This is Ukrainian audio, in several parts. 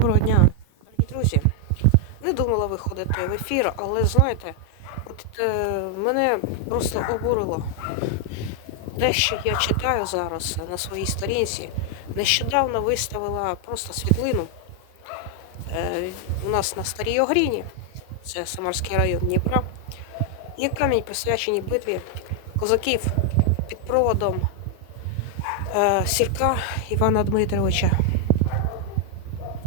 Доброго дня, дорогі друзі. Не думала виходити в ефір, але знаєте, от е, мене просто обурило те, що я читаю зараз на своїй сторінці. Нещодавно виставила просто світлину. Е, у нас на Старій Огріні, це Самарський район Дніпра, є камінь присвячений битві козаків під проводом е, Сірка Івана Дмитровича.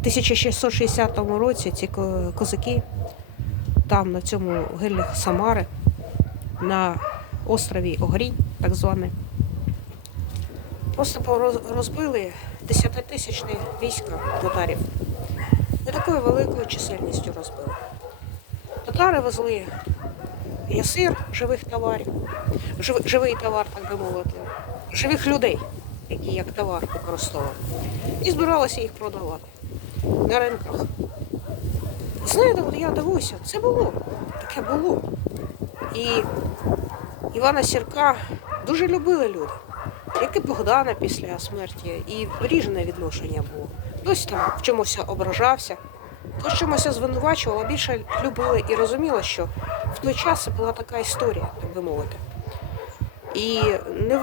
В 1660 році ці козаки там, на цьому гирлі Самари, на острові Огрінь, так званий, просто розбили десятитисячне військо татарів. Не такою великою чисельністю розбили. Татари везли ясир живих товарів, жив- живий товар, так би мовити, живих людей, які як товар використовували, і збиралися їх продавати на ринках. Знаєте, от я дивуюся, це було, таке було. І Івана Сірка дуже любили люди, як і Богдана після смерті, і ріжне відношення було. Хтось там в чомусь ображався, хтось чомусь звинувачував, а більше любили і розуміли, що в той час це була така історія, так би мовити. І не,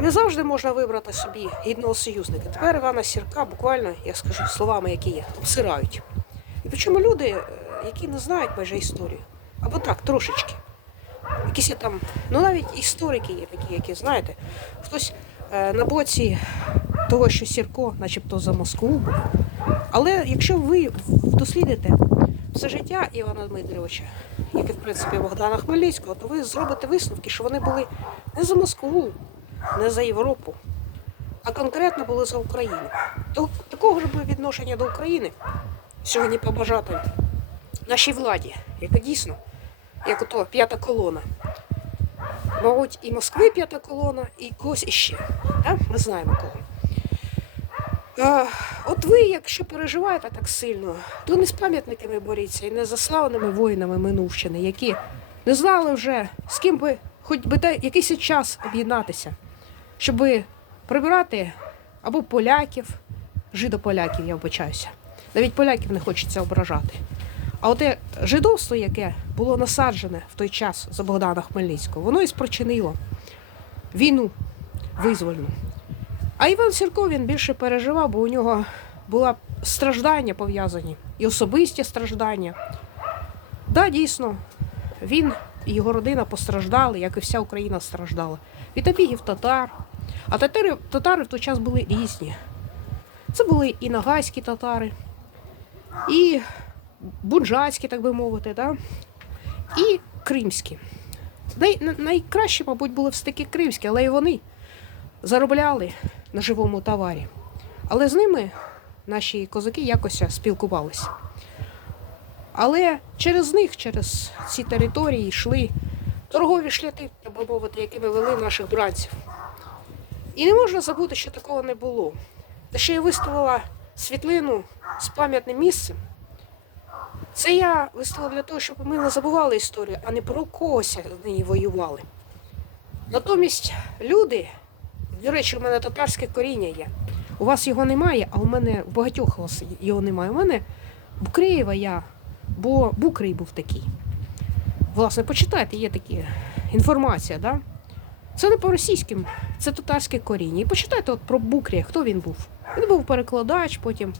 не завжди можна вибрати собі гідного союзника. Тепер Івана Сірка буквально, я скажу словами, які є, обсирають. І причому люди, е, які не знають майже історію, або так, трошечки. Якісь там, ну навіть історики є такі, які знаєте, хтось е, на боці того, що Сірко, начебто за Москву був. Але якщо ви дослідите все життя Івана Дмитровича, як і в принципі Богдана Хмельницького, то ви зробите висновки, що вони були не за Москву, не за Європу, а конкретно були за Україну. Такого ж би відношення до України сьогодні побажати нашій владі, яка дійсно, як ото п'ята колона. Мабуть, і Москви п'ята колона, і когось іще. Так? Ми знаємо кого. Е, От ви, якщо переживаєте так сильно, то не з пам'ятниками боріться і не за славними воїнами Минувщини, які не знали вже, з ким би хоч би де якийсь час об'єднатися, щоб прибирати або поляків, жидополяків, я вбачаюся. Навіть поляків не хочеться ображати. А оте жидовство, яке було насаджене в той час за Богдана Хмельницького, воно і спричинило війну визвольну. А Іван Сірко він більше переживав, бо у нього була страждання пов'язані і особисті страждання. Да, дійсно, він його родина постраждали, як і вся Україна страждала. Від набігів татар. А татари, татари в той час були різні. Це були і нагайські татари, і бунджацькі, так би мовити, да? і кримські. Най, найкраще, мабуть, були все-таки кримські, але і вони заробляли на живому товарі. Але з ними наші козаки якось спілкувалися. Але через них, через ці території йшли торгові шляти, так би мовити, якими вели наших бранців. І не можна забути, що такого не було. Та ще я виставила світлину з пам'ятним місцем. Це я виставила для того, щоб ми не забували історію, а не про когось нині воювали. Натомість люди, до речі, у мене татарське коріння є. У вас його немає, а у мене в багатьох його немає. У мене Букреєва я, бо Букрей був такий. Власне, почитайте, є такі інформація, да? Це не по-російським, це татарське коріння. І почитайте от про Букрія, хто він був. Він був перекладач, потім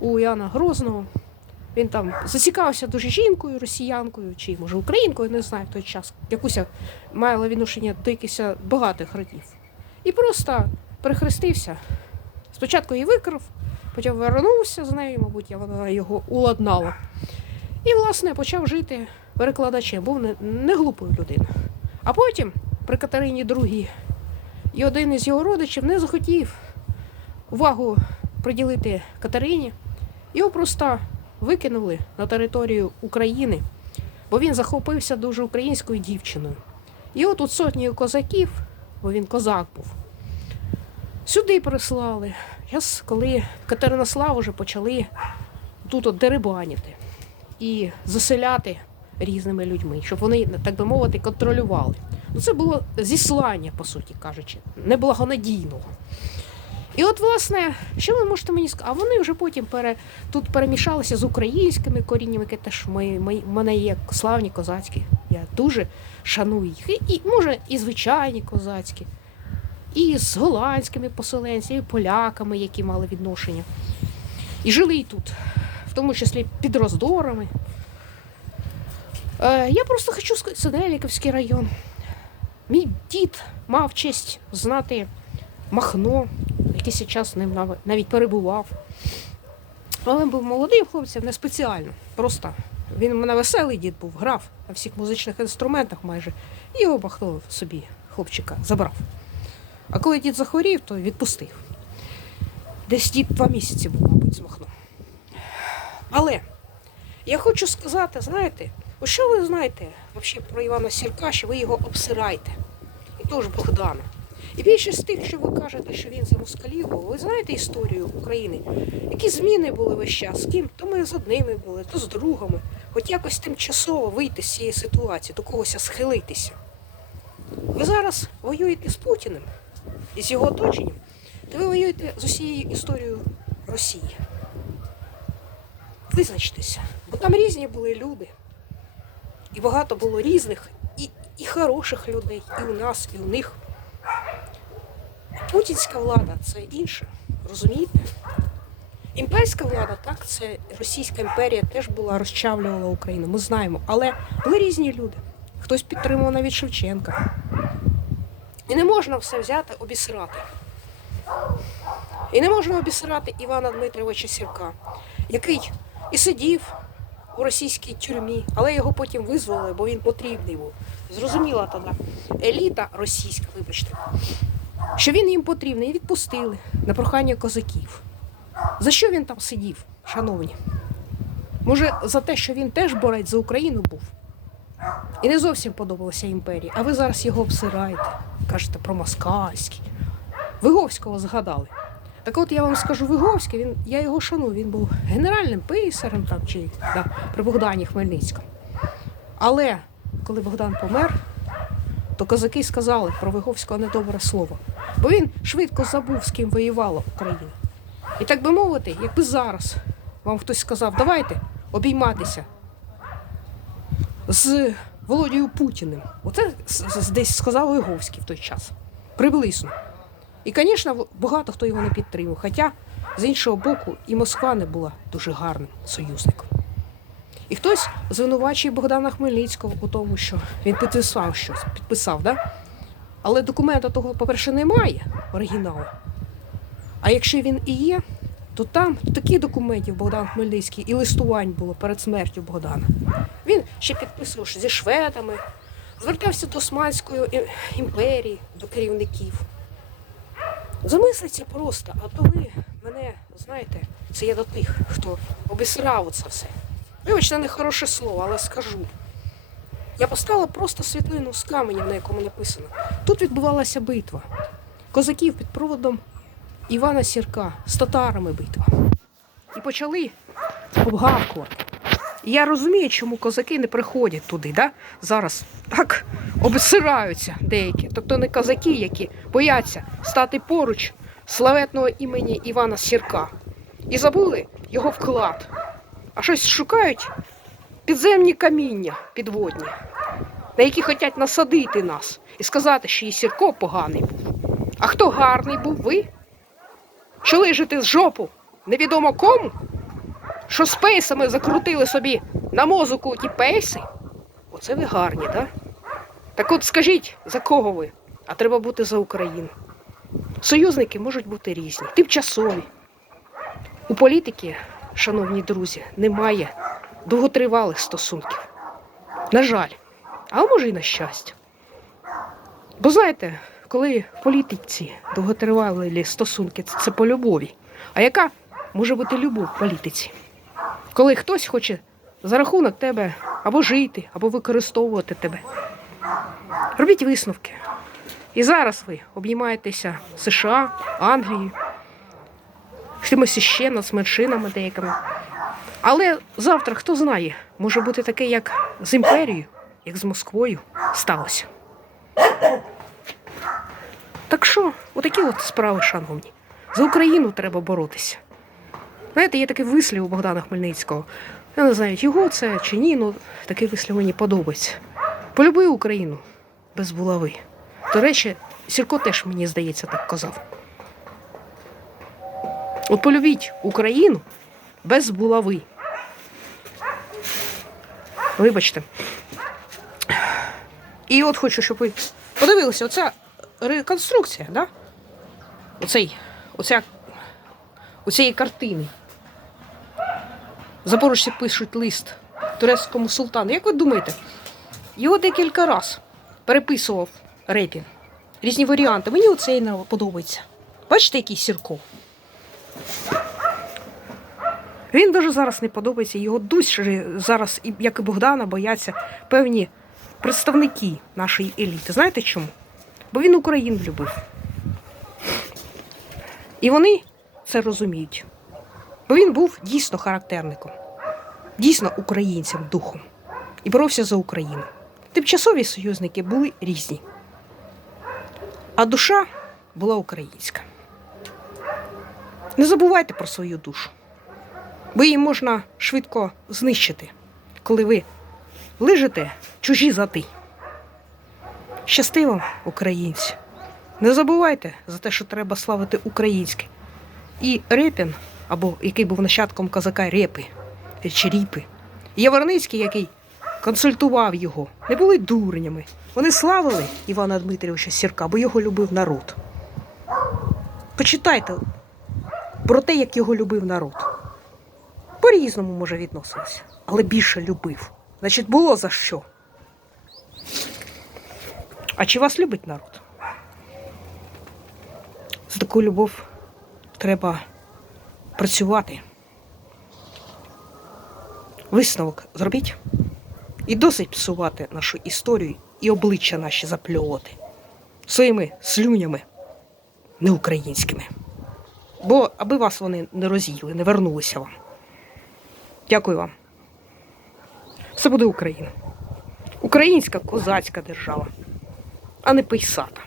у Яна Грозного. Він там зацікавився дуже жінкою, росіянкою, чи може українкою, не знаю в той час. Якусь мала відношення до якихось багатих родів. І просто перехрестився. Спочатку її викрав, потім вернувся з нею, мабуть, вона його уладнала. І, власне, почав жити перекладачем, був не, не глупою людиною. А потім, при Катерині II, і один із його родичів не захотів увагу приділити Катерині. Його просто викинули на територію України, бо він захопився дуже українською дівчиною. І от тут сотні козаків, бо він козак був, сюди прислали. Зараз, коли Катеринослав уже почали тут от дерибаніти і заселяти різними людьми, щоб вони, так би мовити, контролювали. Ну, це було зіслання, по суті кажучи, неблагонадійного. І от, власне, що ви можете мені сказати? А вони вже потім пере, тут перемішалися з українськими коріннями, які теж мої, мої, в мене є славні козацькі. Я дуже шаную їх. І, і може, і звичайні козацькі, і з голландськими поселенцями, і поляками, які мали відношення. І жили і тут, тому числі під роздорами. Е, я просто хочу сказати, це район. Мій дід мав честь знати Махно, якийсь час з ним навіть перебував. Але він був молодим хлопцем, не спеціально. Просто він у мене веселий дід був, грав на всіх музичних інструментах майже. І його Махно собі, хлопчика, забрав. А коли дід захворів, то відпустив. Десь дід два місяці був, мабуть, з Махно. Але я хочу сказати, знаєте, що ви знаєте взагалі про Івана Сірка, що ви його обсираєте? І теж Богдана. І більшість з тих, що ви кажете, що він за москалів ви знаєте історію України, які зміни були весь час, з ким, то ми з одними були, то з другими. Хоч якось тимчасово вийти з цієї ситуації, до когось схилитися. Ви зараз воюєте з Путіним і з його оточенням, то ви воюєте з усією історією Росії. Визначтеся, бо там різні були люди. І багато було різних, і, і хороших людей, і у нас, і у них. Путінська влада це інше, розумієте? Імперська влада, так, це Російська імперія теж була розчавлювала Україну, ми знаємо. Але були різні люди. Хтось підтримував навіть Шевченка. І не можна все взяти, обісрати. І не можна обісрати Івана Дмитровича Сірка, який і сидів у російській тюрмі, але його потім визволили, бо він потрібний був. Зрозуміла тоді еліта російська, вибачте, що він їм потрібний і відпустили на прохання козаків. За що він там сидів, шановні? Може, за те, що він теж борець за Україну був? І не зовсім подобалася імперії, а ви зараз його обсираєте, кажете про москальський. Виговського згадали. Так от я вам скажу, Виговський, він, я його шаную, він був генеральним писарем там, чи да, при Богдані Хмельницькому. Але коли Богдан помер, то козаки сказали про Виговського недобре слово. Бо він швидко забув, з ким воювала Україна. І так би мовити, якби зараз вам хтось сказав, давайте обійматися з Володією Путіним. Оце десь сказав Виговський в той час. Приблизно. І, звісно, багато хто його не підтримав. Хоча, з іншого боку, і Москва не була дуже гарним союзником. І хтось звинувачує Богдана Хмельницького у тому, що він підписав щось, підписав, да? але документа того, по-перше, немає оригіналу. А якщо він і є, то там таких документів Богдан Хмельницький і листувань було перед смертю Богдана. Він ще підписував зі шведами, звертався до Османської імперії, до керівників. Замислиться просто, а то ви мене, знаєте, це я до тих, хто обісрав це все. Вибачте, не хороше слово, але скажу. Я поставила просто світлину з каменем, на якому написано. Тут відбувалася битва. Козаків під проводом Івана Сірка з татарами битва. І почали обгавкувати. І я розумію, чому козаки не приходять туди, да? зараз так обсираються деякі. Тобто не козаки, які бояться стати поруч славетного імені Івана Сірка. І забули його вклад. А щось шукають підземні каміння підводні, на які хочуть насадити нас і сказати, що і Сірко поганий був. А хто гарний був ви? Що лежите з жопу? Невідомо кому? Що з пейсами закрутили собі на мозоку ті пейси? Оце ви гарні, так? Так от скажіть, за кого ви? А треба бути за Україну. Союзники можуть бути різні, тимчасові. У політики, шановні друзі, немає довготривалих стосунків. На жаль, а може і на щастя. Бо знаєте, коли в політиці довготривалі стосунки, це по любові. А яка може бути любов в політиці? Коли хтось хоче за рахунок тебе або жити, або використовувати тебе. Робіть висновки. І зараз ви обіймаєтеся США, Англією, чимось іще нацменшинами деякими. Але завтра хто знає, може бути таке, як з імперією, як з Москвою сталося. Так що, отакі от справи, шановні. За Україну треба боротися. Знаєте, є такий вислів у Богдана Хмельницького. Я не знаю, його це чи ні, але такий вислів мені подобається. Полюби Україну без булави. До речі, Сірко теж, мені здається, так казав. От полюбіть Україну без булави. Вибачте. І от хочу, щоб ви подивилися, оця реконструкція, да? Оцей, оця, оцієї картини. Запорожці пишуть лист турецькому султану. Як ви думаєте, його декілька разів переписував Репін. Різні варіанти. Мені оцей не подобається. Бачите, який сірко? Він дуже зараз не подобається. Його дуже зараз, як і Богдана, бояться певні представники нашої еліти. Знаєте чому? Бо він Україну любив. І вони це розуміють. Бо він був дійсно характерником, дійсно українцем духом і боровся за Україну. Тимчасові союзники були різні. А душа була українська. Не забувайте про свою душу, бо її можна швидко знищити, коли ви лижете чужі зати. Щастиво, українці! Не забувайте за те, що треба славити українське. І Репін, або який був нащадком козака Репи чи Ріпи, Яворницький, який консультував його, не були дурнями. Вони славили Івана Дмитрійовича Сірка, бо його любив народ. Почитайте про те, як його любив народ. По-різному, може, відносилися, але більше любив. Значить, було за що. А чи вас любить народ? За таку любов треба працювати. Висновок зробіть. І досить псувати нашу історію і обличчя наші запльовувати своїми слюнями неукраїнськими. Бо аби вас вони не роз'їли, не вернулися вам. Дякую вам. Все буде Україна. Українська козацька держава, а не пейсата.